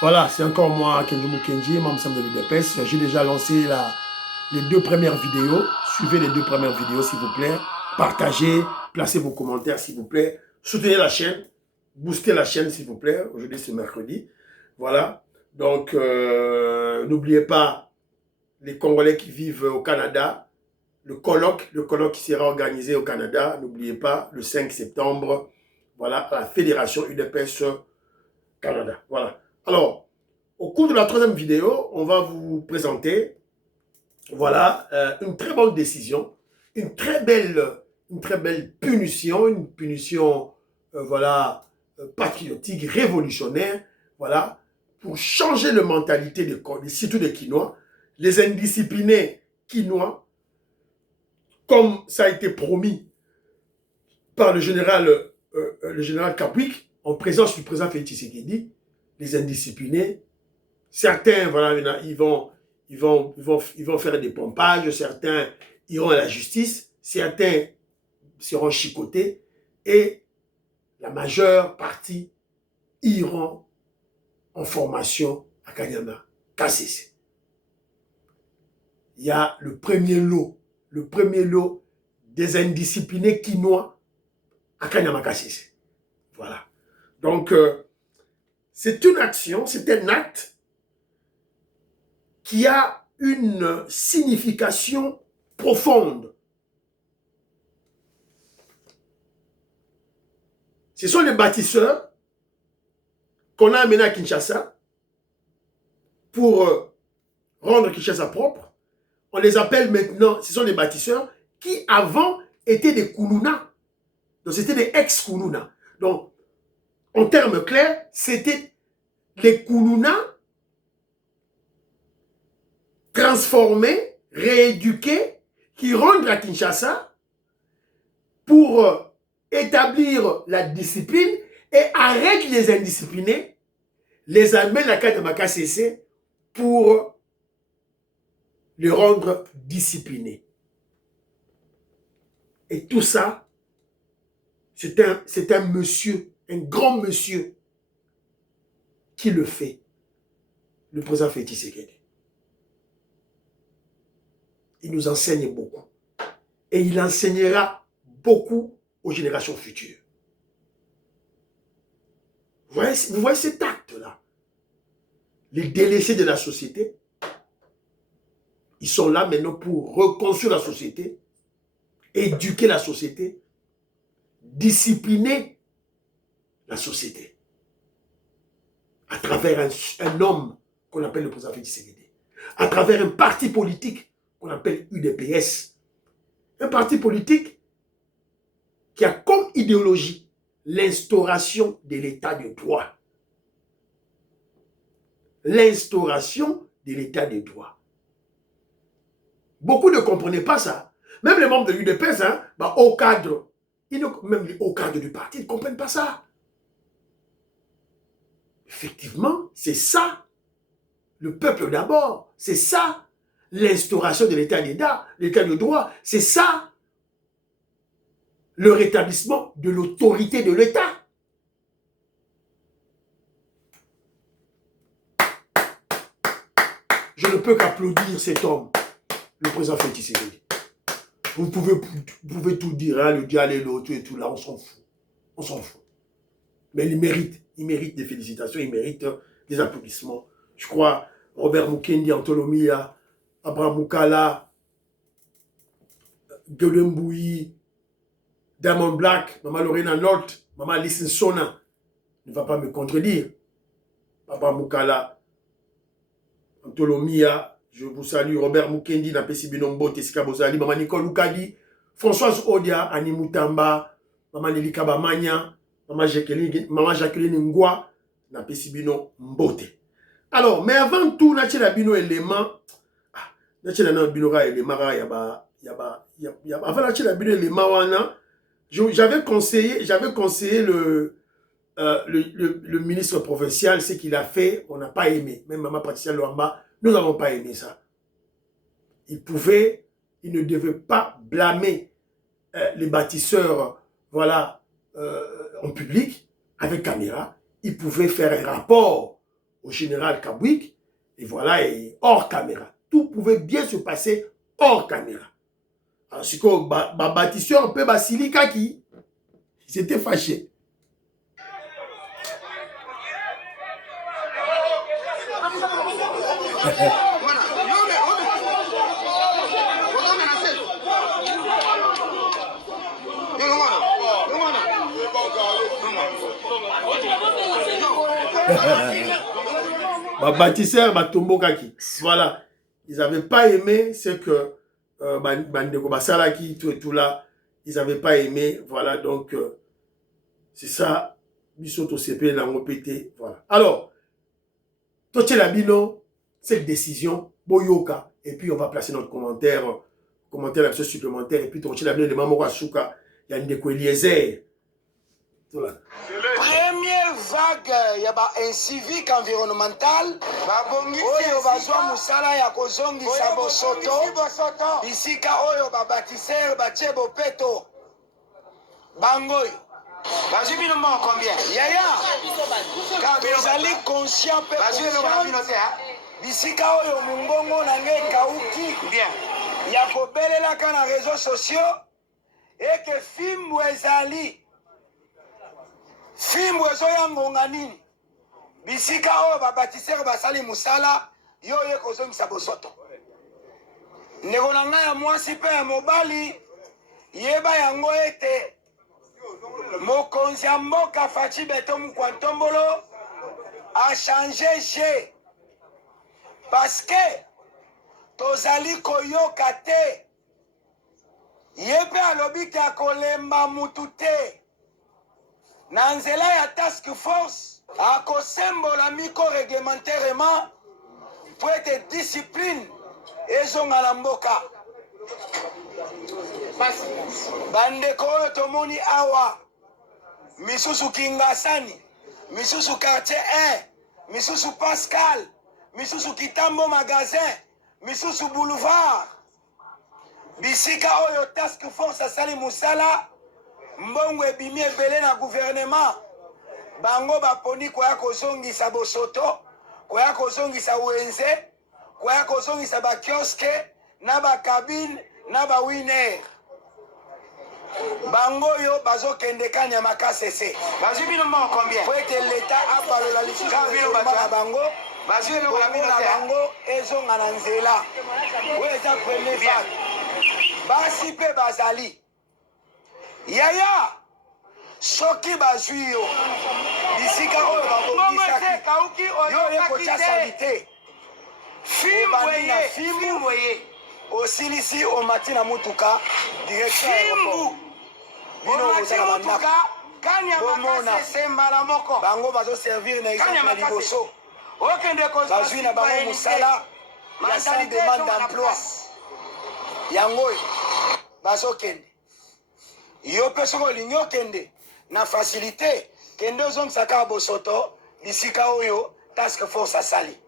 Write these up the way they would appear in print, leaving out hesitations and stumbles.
Voilà, c'est encore moi, Kenji Mukenji, membre de l'UDPS. J'ai déjà lancé les 2 premières vidéos. Suivez les 2 premières vidéos, s'il vous plaît. Partagez, placez vos commentaires, s'il vous plaît. Soutenez la chaîne. Boostez la chaîne, s'il vous plaît. Aujourd'hui, c'est mercredi. Voilà. Donc, n'oubliez pas les Congolais qui vivent au Canada. Le colloque qui sera organisé au Canada. N'oubliez pas, le 5 septembre. Voilà, à la Fédération UDPS Canada. Voilà. Alors, au cours de la 3e vidéo, on va vous présenter, voilà, une très bonne décision, une très belle punition, une punition, voilà, patriotique, révolutionnaire, voilà, pour changer la mentalité surtout des Quinois, les indisciplinés Quinois, comme ça a été promis par le général Kabwik, en présence du président Félix Tshisekedi, les indisciplinés. Certains, voilà, ils vont faire des pompages, certains iront à la justice, certains seront chicotés et la majeure partie iront en formation à Kanyama, Kasese. Il y a le premier lot des indisciplinés Quinois à Kanyama, Kasese. Voilà. Donc, c'est une action, c'est un acte qui a une signification profonde. Ce sont les bâtisseurs qu'on a amenés à Kinshasa pour rendre Kinshasa propre. On les appelle maintenant, ce sont les bâtisseurs qui avant étaient des Koulouna. Donc c'était des ex-Koulouna. Donc, en termes clairs, c'était les Koulouna transformés, rééduqués, qui rentrent à Kinshasa pour établir la discipline et arrêtent les indisciplinés, les amènent à Kanyama Kasese pour les rendre disciplinés. Et tout ça, c'est un monsieur, un grand monsieur qui le fait, le président Félix Tshisekedi. Il nous enseigne beaucoup. Et il enseignera beaucoup aux générations futures. Vous voyez cet acte-là? Les délaissés de la société, ils sont là maintenant pour reconstruire la société, éduquer la société, discipliner la société. À travers un homme qu'on appelle le président Félix Tshisekedi. À travers un parti politique qu'on appelle UDPS. Un parti politique qui a comme idéologie l'instauration de l'état de droit. L'instauration de l'état de droit. Beaucoup ne comprenaient pas ça. Même les membres de l'UDPS, hein, au cadre, même au cadre du parti, ils ne comprennent pas ça. Effectivement, c'est ça, le peuple d'abord, c'est ça, l'instauration de l'état de droit, c'est ça, le rétablissement de l'autorité de l'État. Je ne peux qu'applaudir cet homme, le président Félix Tshisekedi. Vous pouvez tout dire, hein, le diable et l'autre et tout là, on s'en fout. On s'en fout. Mais il mérite des félicitations, il mérite des applaudissements. Je crois, Robert Mukendi, Antolomia, Abraham Mukala, Golembouyi, Diamond Black, Maman Lorena Nolte, Maman Listen Sona, ne va pas me contredire. Papa Mukala, Antolomia, je vous salue, Robert Mukendi, Napesi Binombo, Tessika Bozali, Maman Nicole Lukadi, Françoise Odia, Annie Mutamba, Maman Nelika Bamanya, Maman Jacqueline Ngwa, Napesi Bino Mbote. Alors, mais avant tout, Natchela Bino élément, Natchela Bino élément, avant Natchela Bino élément, j'avais conseillé le ministre provincial, ce qu'il a fait, on n'a pas aimé. Même Maman Patricia Luamba, nous n'avons pas aimé ça. Il ne devait pas blâmer les bâtisseurs, voilà, en public, avec caméra. Il pouvait faire un rapport au général Kabouik. Et voilà, et hors caméra. Tout pouvait bien se passer hors caméra. Alors, c'est que bâtisseur un peu Basilika qui ils étaient fâchés. Bâtisseur Batombo Kaki. Voilà. Ils n'avaient pas aimé ce que Bandeko Basalaki, tout et tout là, ils n'avaient pas aimé. Voilà, donc c'est ça. Bisoto CP, l'ango pété. Voilà. Alors, Toche Labino, cette décision, Boyoka, et puis on va placer notre commentaire absolument supplémentaire, et puis Toche Labino de Mamora Souka, il y a une déco Eliezer. Voilà. Première vague, il y a un civique environnemental. Oyo bazwa musala ya kozongisa bosoto. Bisika oyo babatisser batie bopeto. Bangoy. Bazwi bino mo combien? Yaya. Quand vous allez conscient pe conscient. Bisika oyo mungongo na nge kauki. Bien. Ya kobelela kana réseaux sociaux et que film ezali. Fimbo ezoya ngonga nini bisika oyo babatisere basali musala yo ye kozongisa bosoto ndeko na ngai ya mwasi mpe ya mobali yeba yango ete mokonzi ya mboka Faci Beto Mukwantombolo a changé je parce que tozali koyoka te ye mpe alobi ke akolemba mutu te. Na nzela ya task force akosembola miko réglementairement pour être discipline ezonga na mboka bandeko oyo tomoni awa misusu Kingasani misusu quartier 1 misusu Pascal misusu Kitambo magasin misusu boulevard bisika oyo task force asali musala mbongo ebimi ebele na gouvernement bango baponi koya kozongisa bosoto koya kozongisa wenze koya kozongisa bakioske na bakabine na bawiner bango yo bazokende kanya makasese bazwi bino moko combien po ete leta apalola lisusu na bango bazwi na bango ezonga na nzela oyo eza premier vague basi mpe bazali Yaya soki bazwi yo bisika oyo babongisaki yo yekotia salite obandi na fimbu osilisi omati na mutuka direction aéroport bino bozala bandako bomona bango bazoservir na exemple na liboso bazwi na bango mosala ya sans demande d'emploi yango oyo bazokende yo pe soko olingi okende na facilité kende ozongisa kaka bosoto bisika oyo task force asali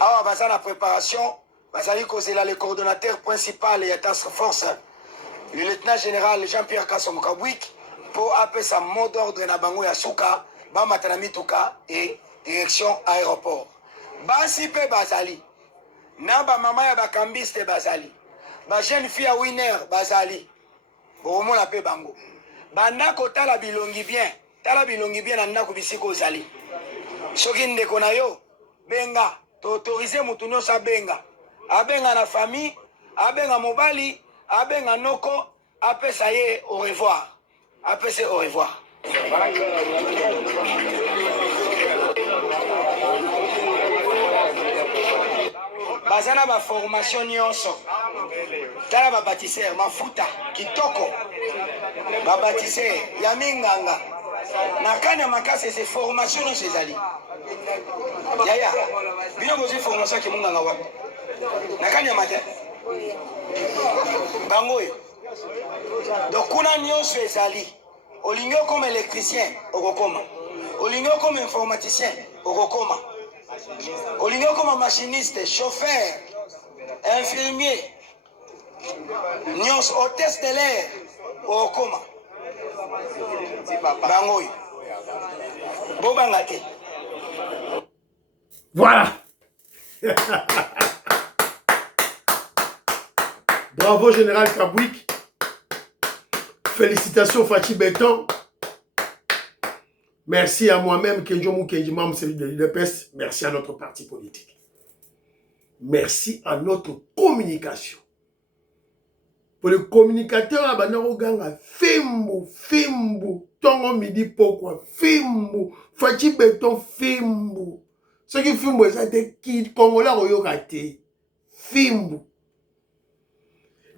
awa baza na préparation bazali kozela le coordonnateur principal ya task force le lieutenant général Jean-Pierre Kassom Kabouik po apesa mot d'ordre na bango ya suka bamata na mituka et direction aéroport basi pe bazali na bamama ya bakambiste bazali ba jeune fille ya winner bazali bomona pe bango bandako tala bilongi bien na ndako bisiko ozali soki ndeko na yo benga to autoriser mutu nyonso abenga na famille abenga mobali abenga noko apesa ye au revoir apese au revoir bazana ba formation nyonso tala ba bâtisseur mafuta kitoko ba bâtisseur ya minganga na kanya makase se formation no sezali yaya bino bozi formation ki munganga wapi na kanya mate bango donc kuna nyonso ezali olingi comme électricien okokoma olingi comme informaticien okokoma olingi comme machiniste chauffeur infirmier nyonso hôtesse de l'air okokoma bango bobanga te Voilà. Bravo, Général Kabouik. Félicitations, Fachi Béton. Merci à moi-même, Kenjo Mukenji, membre de l'UDPS. Merci à notre parti politique. Merci à notre communication. Pour les communicateurs, Fimbu, Tongo Midi Pourquoi, Fimbu, Fachi Béton, Fimbu. Ceux qui Fimbu, c'était qui, Congolais, Royokate, Fimbu.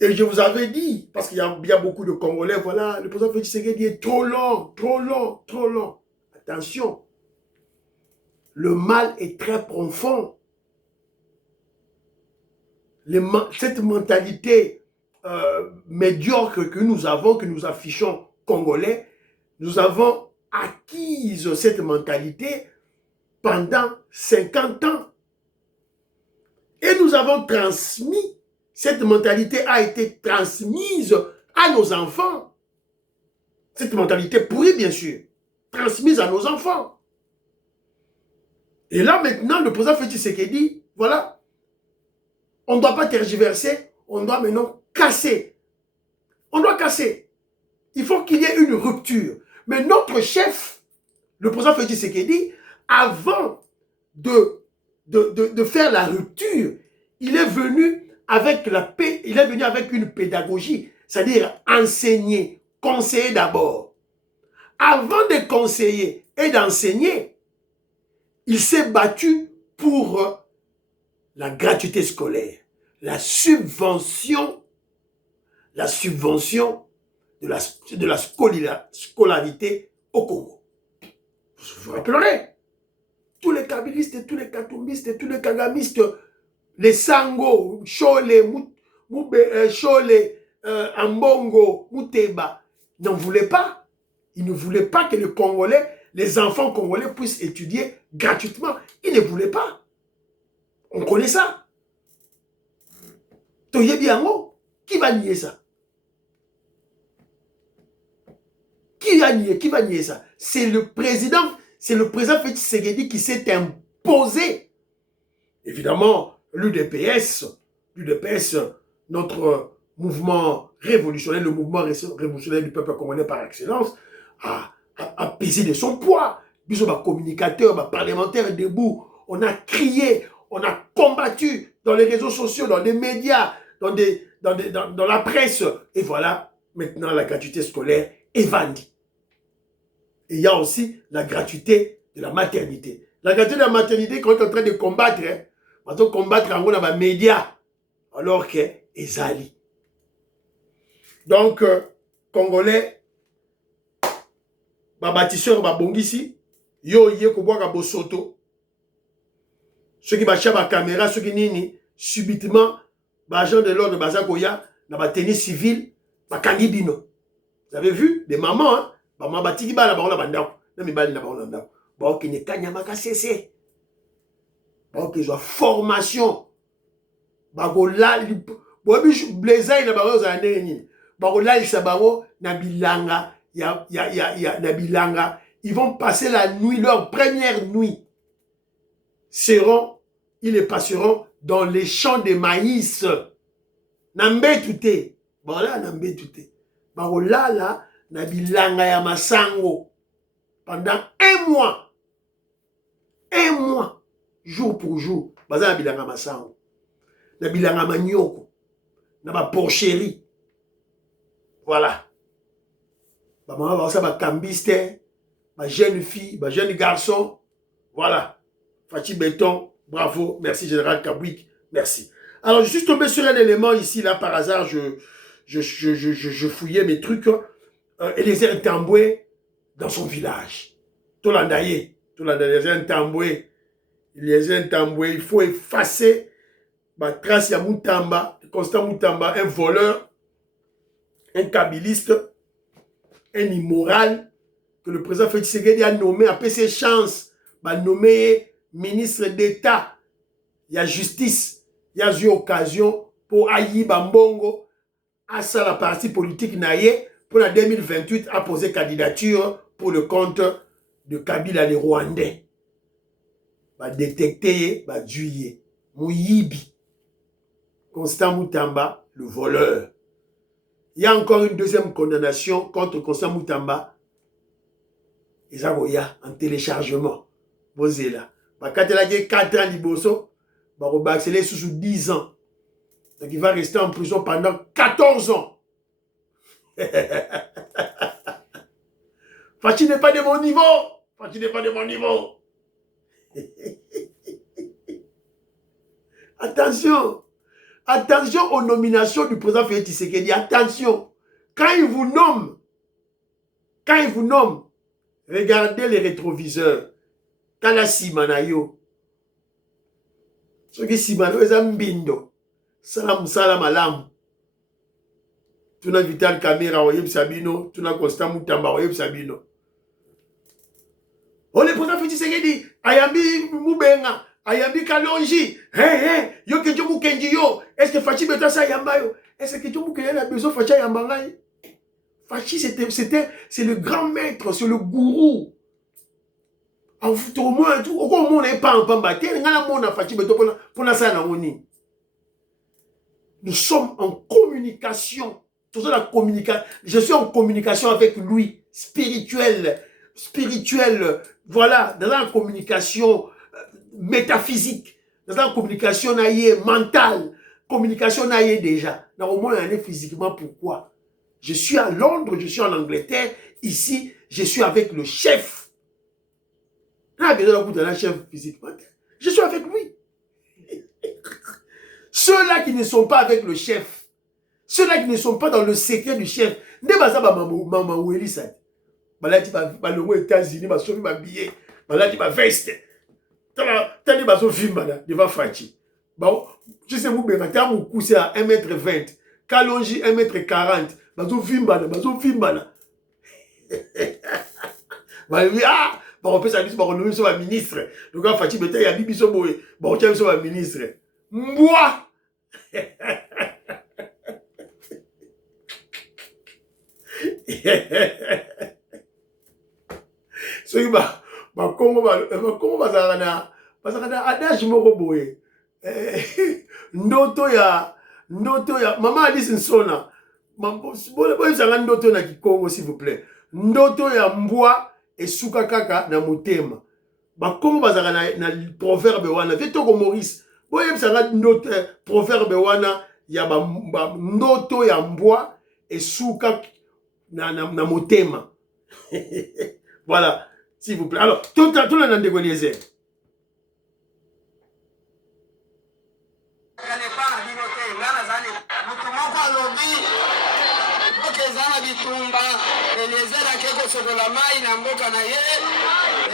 Et je vous avais dit, parce qu'il y a beaucoup de Congolais, voilà, le président Félix Tshisekedi est trop long, trop long, trop long. Attention, le mal est très profond. Cette mentalité médiocre que nous avons, que nous affichons Congolais, nous avons acquise cette mentalité pendant 50 ans. Et nous avons transmis, cette mentalité a été transmise à nos enfants. Cette mentalité pourrie, bien sûr, transmise à nos enfants. Et là, maintenant, le président Félix Tshisekedi, voilà, on ne doit pas tergiverser, on doit maintenant casser. On doit casser. Il faut qu'il y ait une rupture. Mais notre chef, le président Félix Tshisekedi, avant de faire la rupture, il est venu avec une pédagogie, c'est-à-dire enseigner, conseiller d'abord. Avant de conseiller et d'enseigner, il s'est battu pour la gratuité scolaire, la subvention de la scolarité au Congo. Vous vous rappellerez, tous les kabilistes, tous les katumbistes, tous les kagamistes, les Sango, Chole, Ambongo, Muteba, n'en voulaient pas. Ils ne voulaient pas que les enfants congolais puissent étudier gratuitement. Ils ne voulaient pas. On connaît ça. Qui va nier ça? Qui va nier ça? C'est le président Félix Tshisekedi qui s'est imposé. Évidemment, l'UDPS, notre mouvement révolutionnaire, le mouvement révolutionnaire du peuple congolais par excellence, a pesé de son poids. Nous sommes communicateurs, parlementaires debout. On a crié, on a combattu dans les réseaux sociaux, dans les médias, dans la presse. Et voilà, maintenant la gratuité scolaire est vendue. Et il y a aussi la gratuité de la maternité. La gratuité de la maternité qu'on est en train de combattre, on va combattre en dans les médias, alors que ezali. Donc, Congolais, bâtisseurs, bongisi, yo yé koboaka bosoto. Ceux qui bachent la caméra, ceux qui nini, subitement, agent de l'ordre, bazakoya, na ba tenue civile, bakangi bino. Vous avez vu des mamans, hein? Maman batiki ba la barola bandako, na mibali na barola bandako. Ba ok ne kanyama ka cessé. Ba ok zo formation. Ba go la bo bi blazai na barola za nini. Ba go la isabaro na bilanga na bilanga. Ils vont passer la nuit, leur première nuit. Ils les passeront dans les champs de maïs. Nambe touté. Voilà, nambe touté. Ba go la na bilanga ya masango pendant un mois, jour pour jour, baza na bilanga masango, na bilanga manioko, na ba porcherie, voilà. Ba maman ba sa ba cambiste, ba jeune fille, ba jeune garçon, voilà. Fachi Béton, bravo, merci Général Kabouik, merci. Alors je suis tombé sur un élément ici là par hasard, je fouillais mes trucs. Eliezer Ntambwe dans son village. Tolandaye, Eliezer Ntambwe, il faut effacer la trace de Moutamba, Constant Moutamba, un voleur, un kabiliste, un immoral, que le président Félix Tshisekedi a nommé, a fait ses chances, a nommé ministre d'État, il y a justice, il y a eu occasion pour Ayi Bambongo, à ça la partie politique naïe, pour la 2028, a posé candidature pour le compte de Kabila les Rwandais. ba détecter ba duye Moyibi Constant Moutamba le voleur. Il y a encore une deuxième condamnation contre Constant Moutamba. Ils ont en téléchargement. Bozela. Quand il a 4 ans liboso, il va accélérer sous 10 ans. Donc il va rester en prison pendant 14 ans. Fachi n'est pas de mon niveau. Fachi n'est pas de mon niveau. Attention. Attention aux nominations du président Félix Tshisekedi. Attention. Quand il vous nomme, regardez les rétroviseurs. Kala simanayo. Soki simanayo eza mbindo. Salam salam alam. Tuna Vital Kamera oyeb Sabino, tuna Constant Moutamba oyeb Sabino. Oh le président Félix Tshisekedi, ayambi Mubenga, ayambi Kalonji. Hey, yo ke jomu kenji yo. Est-ce que Fachi beto sa yamba yo? Est-ce que jomu kenji na beso Fachi yamba ngai? Fachi c'est le grand maître, c'est le gourou. Nous sommes en communication. Je suis en communication avec lui, spirituelle, voilà, dans la communication métaphysique, dans la communication mentale, communication déjà. Dans au moins, physiquement, pourquoi? Je suis à Londres, je suis en Angleterre, ici, je suis avec le chef. Je suis avec lui. Ceux-là qui ne sont pas avec le chef, ceux-là qui ne sont pas dans le secret du chef, ne basa ba maman ou Elisa. Balati ba le États-Unis ba somi ba billet, balati ba veste. Tani ba so film bana devant Fachi. Bon, je sais vous bien quand vous coussez à 1m20, Kalonji 1m40, ba so film bana. Bah oui ah on peut s'habiller sur le sur ministre. Donc quand Fachi Beta y a bibi so boy, bon tiens sur ministre. Moi. So iba ba Congo bazana adage moko boye. Ndoto ya mama Alice Nsona. Boy zanga ndoto na Kikongo s'il vous plaît. Ndoto ya mbwa esuka kaka na motema. Bakongo bazaka na proverbe wana. Vetoko Maurice. Boye bisanga ndoto proverbe wana ya ndoto ya mbwa esuka na motema. Voilà, s'il vous plaît. Alors, tout le monde ndeko Eliezer. Eliezer akeko sokola mai na mboka na ye,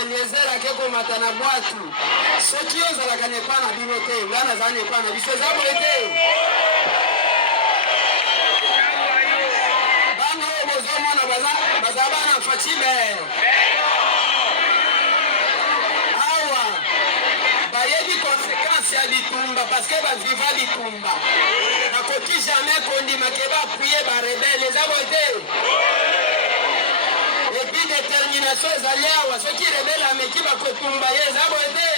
Eliezer akeko matana bwatu. Soki ozalaka nepa na bino te, ngana za nepa na biso eza boye te. Bana oyo bozomona baza bana Fachibe. Awa bayebi conséquence ya bitumba parce que baviva bitumba. Nakoki jamais kondima ke bapuye barebele eza boye te. Détermination ezali awa soki rebele ameki bakotumba ye eza boye te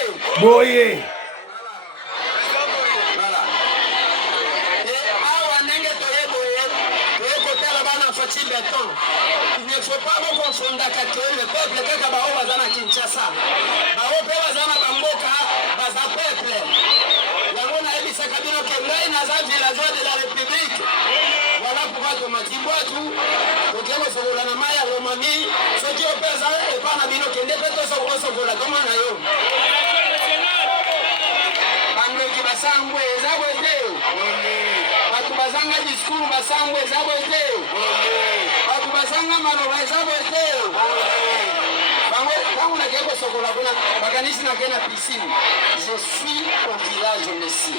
boye. Voilà. Awa ndenge toye boye toye kotala bana Fachi Beton. Il ne faut pas confondaka te le peuple kaka bao baza na Kinshasa, bao mpe baza na bamboka baza peuple. Yango nayebisaka bino ke ngai naza villageois de la République. Voilà pourquoi tomati bwatu okemo sokola na mai ya Lomami soki opesa epa na bino kende mpe tosokola koma na yo bandoki basangwe eza boye te bato bazanga discours basangwe eza boye te bato bazanga maloba eza boye te bango ntango nakei kosokola kuna bakanisi nakei na piscine. Je suis au village Messi.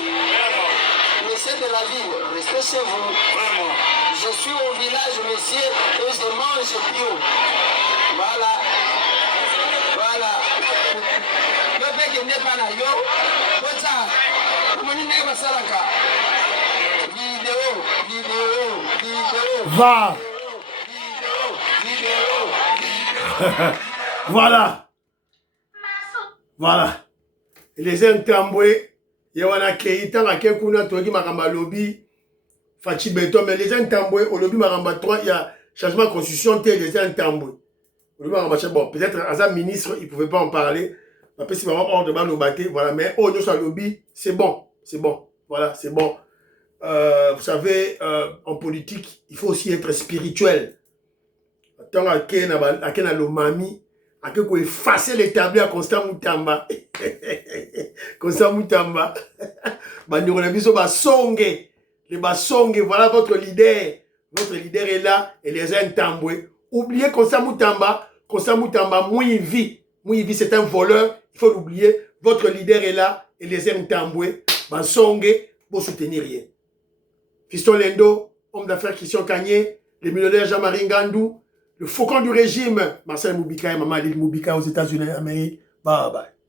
Laissez de la ville, restez chez vous. Vraiment. Je suis au village, monsieur, et je mange bio. Voilà. Voilà. Le bec n'est pas là, yo. Kota, comment il n'est pas ça là? Vidéo. Va. Vidéo. Voilà. les Ntambwe, Yawana Keita, Akekuna, Togi Maramba Lobby, Fachi Beton, mais les Ntambwe, au lobby Maramba 3, il y a changement de constitution, les Ntambwe. Bon, peut-être Azam ministre, il ne pouvait pas en parler. Après, si vraiment hors de bas nous battre, voilà, mais au niveau lobby, c'est bon, voilà, c'est bon. Vous savez, en politique, il faut aussi être spirituel. Tant à Kena Lomami, à que vous effacez l'établi à Constant Moutamba. Constant Moutamba. Les basonge, voilà votre leader. Votre leader est là et les Ntambwe. Oubliez Constant Moutamba. Constant Moutamba, Mouivi, c'est un voleur. Il faut l'oublier. Votre leader est là et les Ntambwe. Basonge, pour soutenir rien. Fiston Lendo, homme d'affaires Christian Kanye, le millionnaire Jean-Marie Ngandou, le faucon du régime, Marcel Moubika et Maman Lille Moubika aux États-Unis d'Amérique. Bye bye.